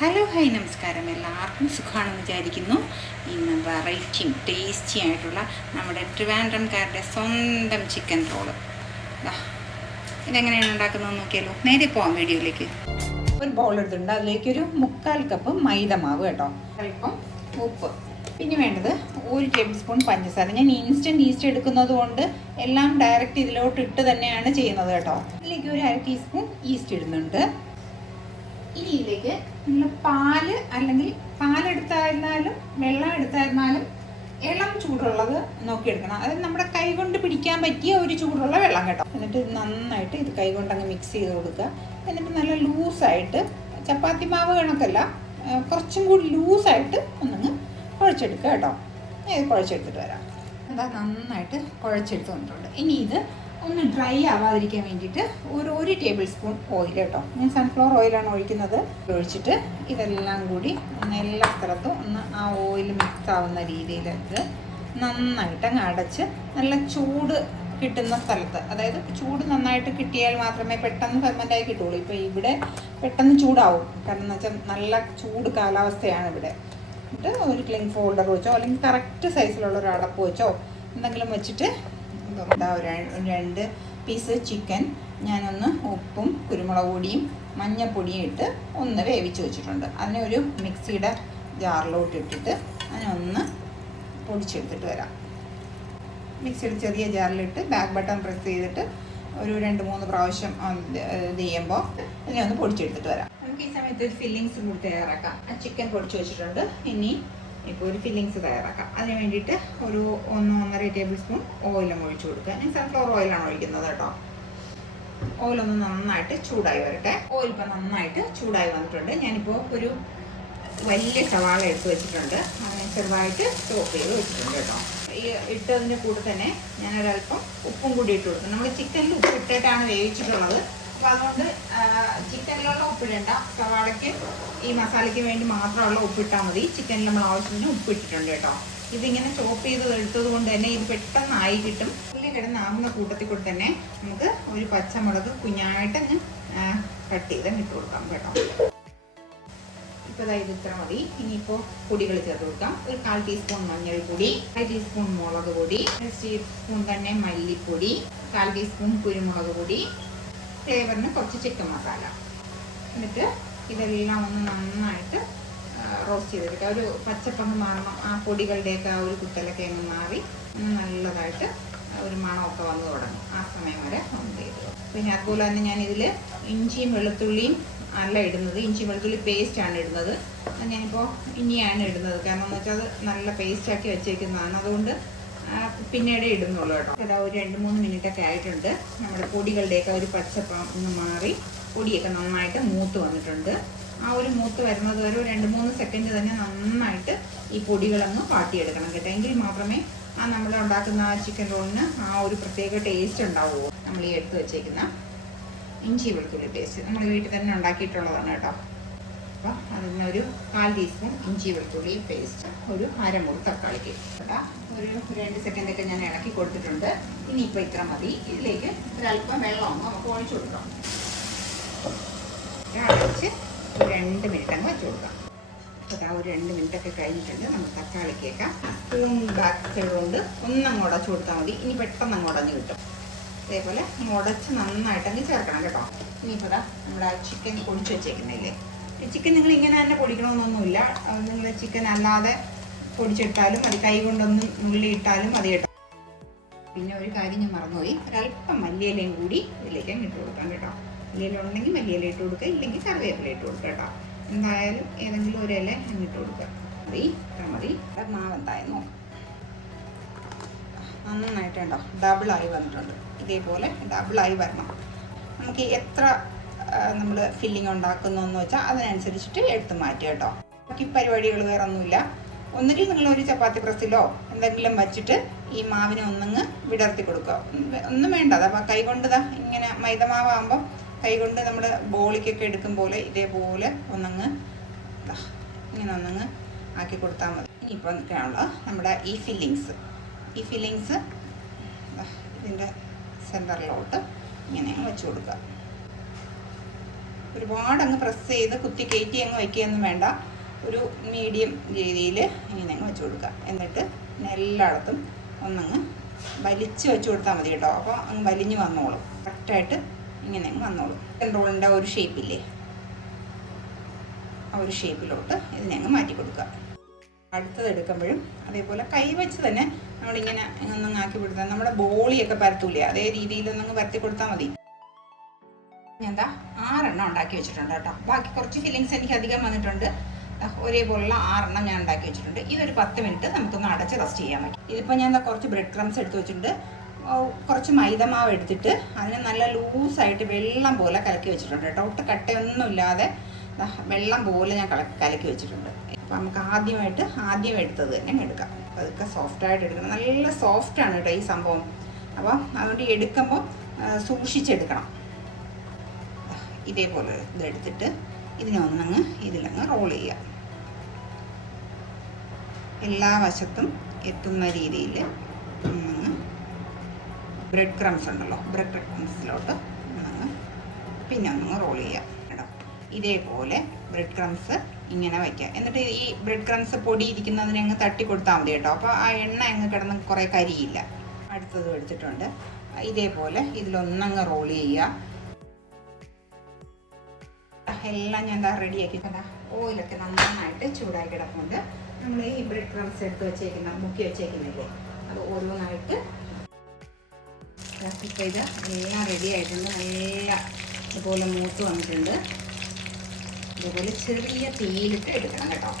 Hello hi നമസ്കാരം. എല്ലാവർക്കും സുഖമാണെന്ന് വിചാരിക്കുന്നു. ഇന്ന് വെറൈറ്റിയും ടേസ്റ്റി ആയിട്ടുള്ള നമ്മുടെ ട്രിവാൻഡ്രംകാരുടെ സ്വന്തം ചിക്കൻ റോള്. ഇതെങ്ങനെയാണ് ഉണ്ടാക്കുന്നത് നോക്കിയാലോ. നേരെ പോവാം വീഡിയോയിലേക്ക്. ഒരു ബൗൾ എടുത്തിട്ടുണ്ട്, അതിലേക്കൊരു 1/4 കപ്പ് മൈദ മാവ് കേട്ടോ, അല്പം ഉപ്പ്, പിന്നെ വേണ്ടത് 1 ടേബിൾ സ്പൂൺ പഞ്ചസാര. ഞാൻ ഇൻസ്റ്റൻറ്റ് ഈസ്റ്റ് എടുക്കുന്നത് കൊണ്ട് എല്ലാം ഡയറക്റ്റ് ഇതിലോട്ട് ഇട്ട് തന്നെയാണ് ചെയ്യുന്നത് കേട്ടോ. ഇതിലേക്ക് ഒരു 1/2 ടീസ്പൂൺ ഈസ്റ്റ് ഇടുന്നുണ്ട്. ഇനി ഇതിലേക്ക് നമ്മൾ പാല് അല്ലെങ്കിൽ പാലെടുത്തായിരുന്നാലും വെള്ളം എടുത്തായിരുന്നാലും ഇളം ചൂടുള്ളത് നോക്കിയെടുക്കണം. അതായത് നമ്മുടെ കൈ കൊണ്ട് പിടിക്കാൻ പറ്റിയ ഒരു ചൂടുള്ള വെള്ളം കേട്ടോ. എന്നിട്ട് നന്നായിട്ട് ഇത് കൈ കൊണ്ട് അങ്ങ് മിക്സ് ചെയ്ത് കൊടുക്കുക. എന്നിട്ട് നല്ല ലൂസായിട്ട്, ചപ്പാത്തി മാവ് കണക്കല്ല, കുറച്ചും കൂടി ലൂസായിട്ട് ഒന്നങ്ങ് കുഴച്ചെടുക്കുക കേട്ടോ. ഇത് കുഴച്ചെടുത്തിട്ട് വരാം. എന്താ നന്നായിട്ട് കുഴച്ചെടുത്തുകൊണ്ടിട്ടുണ്ട്. ഇനി ഇത് ഒന്ന് ഡ്രൈ ആവാതിരിക്കാൻ വേണ്ടിയിട്ട് ഒരു ടേബിൾ സ്പൂൺ ഓയിൽ കേട്ടോ, ഞാൻ സൺഫ്ലവർ ഓയിലാണ് ഒഴിക്കുന്നത്. ഒഴിച്ചിട്ട് ഇതെല്ലാം കൂടി ഒന്ന് എല്ലാ സ്ഥലത്തും ഒന്ന് ആ ഓയിൽ മിക്സ് ആവുന്ന രീതിയിൽ ഇത് നന്നായിട്ട് അങ്ങ് അടച്ച് നല്ല ചൂട് കിട്ടുന്ന സ്ഥലത്ത്, അതായത് ചൂട് നന്നായിട്ട് കിട്ടിയാൽ മാത്രമേ പെട്ടെന്ന് ഫെർമെൻ്റായി കിട്ടുള്ളൂ. ഇപ്പോൾ ഇവിടെ പെട്ടെന്ന് ചൂടാവും, കാരണം എന്ന് വെച്ചാൽ നല്ല ചൂട് കാലാവസ്ഥയാണ് ഇവിടെ. എന്നിട്ട് ഒരു ക്ലിങ് ഫോൾഡർ വെച്ചോ അല്ലെങ്കിൽ കറക്റ്റ് സൈസിലുള്ള ഒരു അടപ്പ് വെച്ചോ എന്തെങ്കിലും വെച്ചിട്ട് ഒരു 2 പീസ് ചിക്കൻ ഞാനൊന്ന് ഉപ്പും കുരുമുളക് പൊടിയും മഞ്ഞൾപ്പൊടിയും ഇട്ട് ഒന്ന് വേവിച്ച് വെച്ചിട്ടുണ്ട്. അതിനെ ഒരു മിക്സിയുടെ ജാറിലോട്ട് ഇട്ടിട്ട് അതിനൊന്ന് പൊടിച്ചെടുത്തിട്ട് വരാം. മിക്സിയുടെ ചെറിയ ജാറിലിട്ട് ബാക്ക് ബട്ടൺ പ്രസ് ചെയ്തിട്ട് ഒരു 2-3 പ്രാവശ്യം ഇത് ചെയ്യുമ്പോൾ ഇതിനെ ഒന്ന് പൊടിച്ചെടുത്തിട്ട് വരാം. നമുക്ക് ഈ സമയത്ത് ഒരു ഫില്ലിങ്സ് കൂടി തയ്യാറാക്കാം. ചിക്കൻ പൊടിച്ച് വെച്ചിട്ടുണ്ട്. ഇനി ഇപ്പോൾ ഒരു ഫില്ലിങ്സ് തയ്യാറാക്കാം. അതിന് വേണ്ടിയിട്ട് ഒരു 1-1.5 ടേബിൾ സ്പൂൺ ഓയിലും ഒഴിച്ചു കൊടുക്കുക. ഞാൻ സൺഫ്ലവർ ഓയിലാണ് ഒഴിക്കുന്നത് കേട്ടോ. ഓയിലൊന്ന് നന്നായിട്ട് ചൂടായി വരട്ടെ. ഓയിൽ ഇപ്പോൾ നന്നായിട്ട് ചൂടായി വന്നിട്ടുണ്ട്. ഞാനിപ്പോൾ ഒരു വലിയ സവാള എടുത്ത് വെച്ചിട്ടുണ്ട്, അതിനെ ചെറുതായിട്ട് ചോപ്പ് ചെയ്ത് വെച്ചിട്ടുണ്ട് കേട്ടോ. ഈ ഇട്ടതിൻ്റെ കൂടെ തന്നെ ഞാനൊരല്പം ഉപ്പും കൂടി ഇട്ട് കൊടുക്കും. നമ്മൾ ചിക്കനിൽ ഉപ്പ് ഇട്ടിട്ടാണ് വേവിച്ചിട്ടുള്ളത്. അപ്പോൾ അതുകൊണ്ട് ചിക്കനിലുള്ള ഉപ്പിടേണ്ട, സവാളയ്ക്ക് ഈ മസാലയ്ക്ക് വേണ്ടി മാത്രമുള്ള ഉപ്പിട്ടാൽ മതി. ചിക്കനിൽ നമ്മൾ ആവശ്യത്തിന് ഉപ്പിട്ടിട്ടുണ്ട് കേട്ടോ. ഇതിങ്ങനെ ചോപ്പ് ചെയ്ത് എടുത്തത് കൊണ്ട് തന്നെ ഇത് പെട്ടെന്നായി കിട്ടും. ഉള്ളി കിടന്നാകുന്ന കൂട്ടത്തിൽ കൂടെ തന്നെ നമുക്ക് ഒരു പച്ചമുളക് കുഞ്ഞായിട്ടങ്ങ് കട്ട് ചെയ്ത് ഇട്ട് കൊടുക്കാം കേട്ടോ. ഇപ്പോൾ ഇത് ഇത്ര മതി. ഇനിയിപ്പോൾ പൊടികൾ ചേർത്ത് കൊടുക്കാം. ഒരു 1/4 ടീസ്പൂൺ മഞ്ഞൾപ്പൊടി, 1 ടീസ്പൂൺ മുളക് പൊടി, 1 ടീസ്പൂൺ തന്നെ മല്ലിപ്പൊടി, 1/4 ടീസ്പൂൺ കുരുമുളക് പൊടി, ഫ്ലേവറിന് കുറച്ച് ചിക്കൻ മസാല. എന്നിട്ട് ഇതെല്ലാം ഒന്ന് നന്നായിട്ട് റോസ്റ്റ് ചെയ്തെടുക്കുക. ഒരു പച്ചപ്പങ്ങ് മാറണം, ആ പൊടികളുടെയൊക്കെ ആ ഒരു കുത്തലൊക്കെ അങ്ങ് മാറി നല്ലതായിട്ട് ഒരു മണമൊക്കെ വന്നു തുടങ്ങും. ആ സമയം വരെ ഒന്ന് ചെയ്തു. പിന്നെ അതുപോലെ തന്നെ ഞാനിതിൽ ഇഞ്ചിയും വെളുത്തുള്ളിയും അല്ല ഇടുന്നത്, ഇഞ്ചി വെളുത്തുള്ളി പേസ്റ്റാണ് ഇടുന്നത്. ഞാനിപ്പോൾ ഇനിയാണ് ഇടുന്നത്, കാരണം എന്ന് വെച്ചാൽ അത് നല്ല പേസ്റ്റാക്കി വെച്ചേക്കുന്നതാണ്. അതുകൊണ്ട് പിന്നീട് ഇടുന്നുള്ളൂ കേട്ടോ. അതാ ഒരു 2-3 മിനിറ്റൊക്കെ ആയിട്ടുണ്ട്. നമ്മുടെ പൊടികളുടെയൊക്കെ ഒരു പച്ചപ്പം ഒന്ന് മാറി പൊടിയൊക്കെ നന്നായിട്ട് മൂത്ത് വന്നിട്ടുണ്ട്. ആ ഒരു മൂത്ത് വരുന്നത് വരെ ഒരു 2-3 സെക്കൻഡ് തന്നെ നന്നായിട്ട് ഈ പൊടികളങ്ങ് വാട്ടിയെടുക്കണം കേട്ടോ. എങ്കിൽ മാത്രമേ ആ നമ്മൾ ഉണ്ടാക്കുന്ന ആ ചിക്കൻ റോളിന് ആ ഒരു പ്രത്യേക ടേസ്റ്റ് ഉണ്ടാവുമോ. നമ്മൾ ഈ എടുത്ത് വെച്ചേക്കുന്ന ഇഞ്ചി വെളുത്തുള്ളി പേസ്റ്റ് നമ്മൾ വീട്ടിൽ തന്നെ ഉണ്ടാക്കിയിട്ടുള്ളതാണ് കേട്ടോ. അപ്പോൾ അതിനൊരു 1/4 ടീസ്പൂൺ ഇഞ്ചി വെളുത്തുള്ളി പേസ്റ്റ്, ഒരു അരമുറി തക്കാളിക്ക് കേട്ടോ. ഒരു 2 സെക്കൻഡൊക്കെ ഞാൻ ഇളക്കി കൊടുത്തിട്ടുണ്ട്. ഇനിയിപ്പോൾ ഇത്ര മതി. ഇതിലേക്ക് ഒരല്പം വെള്ളം നമുക്ക് ഒഴിച്ചു കൊടുക്കാം. അടച്ച് ഒരു 2 മിനിറ്റ് അങ്ങ് വെച്ച് കൊടുക്കാം. അപ്പോൾ ഒരു 2 മിനിറ്റൊക്കെ കഴിഞ്ഞിട്ടുണ്ട്. നമുക്ക് തക്കാളിക്കൊക്കെ സ്പൂൺ ബാക്ക് കൊണ്ട് ഒന്നങ്ങ് ഉടച്ചു കൊടുത്താൽ മതി. ഇനി പെട്ടെന്ന് അങ്ങ് ഉടഞ്ഞ് കിട്ടും. അതേപോലെ ഉടച്ച് നന്നായിട്ടങ്ങ് ചേർക്കണം കേട്ടോ. ഇനിയിപ്പോൾ നമ്മുടെ ചിക്കൻ പൊടിച്ച് വെച്ചേക്കുന്നില്ലേ, ചിക്കൻ നിങ്ങൾ ഇങ്ങനെ തന്നെ പൊടിക്കണമെന്നൊന്നുമില്ല. നിങ്ങൾ ചിക്കൻ അല്ലാതെ പൊടിച്ചിട്ടാലും മതി, കൈ കൊണ്ടൊന്നും നുള്ളിയിട്ടാലും മതി കേട്ടോ. പിന്നെ ഒരു കാര്യം ഞാൻ മറന്നുപോയി, ഒരല്പം മല്ലിയിലയും കൂടി ഇതിലേക്ക് ഇട്ട് കൊടുക്കാം കേട്ടോ. മല്ലിയില ഉണ്ടെങ്കിൽ മല്ലിയില ഇട്ട് കൊടുക്കുക, ഇല്ലെങ്കിൽ കറിവേപ്പില ഇട്ട് കൊടുക്കുക കേട്ടോ. എന്തായാലും ഏതെങ്കിലും ഒരു ഇല ഇട്ട് കൊടുക്കുക. മതി, ഇത്ര മതി. മാവ് എന്തായിരുന്നു നന്നായിട്ടുണ്ടോ, ഡബിളായി വന്നിട്ടുണ്ട്. ഇതേപോലെ ഡബിളായി വരണം. നമുക്ക് എത്ര നമ്മൾ ഫില്ലിങ് ഉണ്ടാക്കുന്നതെന്ന് വെച്ചാൽ അതിനനുസരിച്ചിട്ട് എടുത്ത് മാറ്റുക കേട്ടോ. ബാക്കി പരിപാടികൾ വേറെ ഒന്നുമില്ല. ഒന്നുകിൽ നിങ്ങളൊരു ചപ്പാത്തി പ്രസ്സിലോ എന്തെങ്കിലും വച്ചിട്ട് ഈ മാവിനെ ഒന്നങ്ങ് വിടർത്തി കൊടുക്കുക. ഒന്നും വേണ്ട, അപ്പോൾ കൈകൊണ്ട് ഇങ്ങനെ മൈദമാവാകുമ്പം കൈകൊണ്ട് നമ്മൾ ബോളിക്കൊക്കെ എടുക്കും പോലെ ഇതേപോലെ ഒന്നങ്ങ് ഇങ്ങനെ ഒന്നങ്ങ് ആക്കി കൊടുത്താൽ മതി. ഇനിയിപ്പോൾ നിൽക്കാനുള്ള നമ്മുടെ ഈ ഫില്ലിങ്സ് ഇതിൻ്റെ സെൻറ്ററിലോട്ട് ഇങ്ങനെ വെച്ച് കൊടുക്കുക. ഒരുപാട് അങ്ങ് പ്രസ് ചെയ്ത് കുത്തി കയറ്റി അങ്ങ് വയ്ക്കുകയൊന്നും വേണ്ട. ഒരു മീഡിയം രീതിയിൽ ഇങ്ങനെ അങ്ങ് വെച്ച് കൊടുക്കുക. എന്നിട്ട് എല്ലായിടത്തും ഒന്നങ്ങ് വലിച്ച് വെച്ച് കൊടുത്താൽ മതി കേട്ടോ. അപ്പോൾ അങ്ങ് വലിഞ്ഞ് വന്നോളും, കറക്റ്റായിട്ട് ഇങ്ങനെ അങ്ങ് വന്നോളും. റോളിൻ്റെ ഒരു ഷേപ്പില്ലേ, ആ ഒരു ഷേപ്പിലോട്ട് ഇതിനെ അങ്ങ് മാറ്റി കൊടുക്കുക. അടുത്തത് എടുക്കുമ്പോഴും അതേപോലെ കൈവച്ച് തന്നെ നമ്മളിങ്ങനെ ഒന്നങ്ങ് ആക്കി കൊടുത്താൽ നമ്മുടെ ബോളിയൊക്കെ പരത്തൂലേ, അതേ രീതിയിലൊന്നങ്ങ് പരത്തി കൊടുത്താൽ മതി. ഞാൻ എന്താ 6 എണ്ണം ഉണ്ടാക്കി വെച്ചിട്ടുണ്ട് കേട്ടോ. ബാക്കി കുറച്ച് ഫില്ലിങ്സ് എനിക്ക് അധികം വന്നിട്ടുണ്ട്. ഒരേപോലുള്ള 6 എണ്ണം ഞാൻ ഉണ്ടാക്കി വെച്ചിട്ടുണ്ട്. ഇതൊരു 10 മിനിറ്റ് നമുക്കൊന്ന് അടച്ച് റെസ്റ്റ് ചെയ്യാൻ പറ്റും. ഇതിപ്പോൾ ഞാൻ കുറച്ച് ബ്രെഡ് ക്രംസ് എടുത്ത് വെച്ചിട്ടുണ്ട്. കുറച്ച് മൈദമാവ് എടുത്തിട്ട് അതിന് നല്ല ലൂസായിട്ട് വെള്ളം പോലെ കലക്കി വെച്ചിട്ടുണ്ട് കേട്ടോ. ഒട്ട് കട്ടയൊന്നും ഇല്ലാതെ വെള്ളം പോലെ ഞാൻ കലക്കി വെച്ചിട്ടുണ്ട്. അപ്പോൾ നമുക്ക് ആദ്യം എടുത്തത് തന്നെ എടുക്കാം. അതൊക്കെ സോഫ്റ്റായിട്ട് എടുക്കണം. നല്ല സോഫ്റ്റാണ് കേട്ടോ ഈ സംഭവം. അപ്പം അതുകൊണ്ട് എടുക്കുമ്പോൾ സൂക്ഷിച്ചെടുക്കണം. ഇതേപോലെ ഇതെടുത്തിട്ട് ഇതിനെ ഇതിലങ്ങ് റോൾ ചെയ്യുക. എല്ലാ വശത്തും എത്തുന്ന രീതിയിൽ ബ്രെഡ് ക്രംസ് ഉണ്ടല്ലോ, ബ്രെഡ് ക്രംസിലോട്ട് ഒന്നങ്ങ് റോൾ ചെയ്യുക കേട്ടോ. ഇതേപോലെ ബ്രെഡ് ക്രംസ് ഇങ്ങനെ വയ്ക്കുക. എന്നിട്ട് ഈ ബ്രെഡ് ക്രംസ് പൊടി ഇരിക്കുന്നതിനെ അങ്ങ് തട്ടി കൊടുത്താൽ മതി കേട്ടോ. അപ്പോൾ ആ എണ്ണ അങ്ങ് കിടന്ന് കുറേ കരിയില്ല. അടുത്തത് എടുത്തിട്ടുണ്ട്. ഇതേപോലെ ഇതിലൊന്നങ്ങ് റോൾ ചെയ്യുക. എല്ലാം ഞാൻ റെഡിയാക്കി. ഓയിലൊക്കെ നന്നായിട്ട് ചൂടായി കിടക്കുന്നുണ്ട്. നമ്മൾ ഈ ബ്രെഡ് ക്രംസ് മുക്കി വെച്ചേക്കുന്നില്ലേ, അത് ഓരോന്നായിട്ട് ഇപ്പോൾ ഇത് എല്ലാം റെഡി ആയിട്ടുണ്ട്. നല്ല ഇതുപോലെ മൂത്ത് വന്നിട്ടുണ്ട്. ഇതുപോലെ ചെറിയ തീയിലിട്ട് എടുക്കണം കേട്ടോ.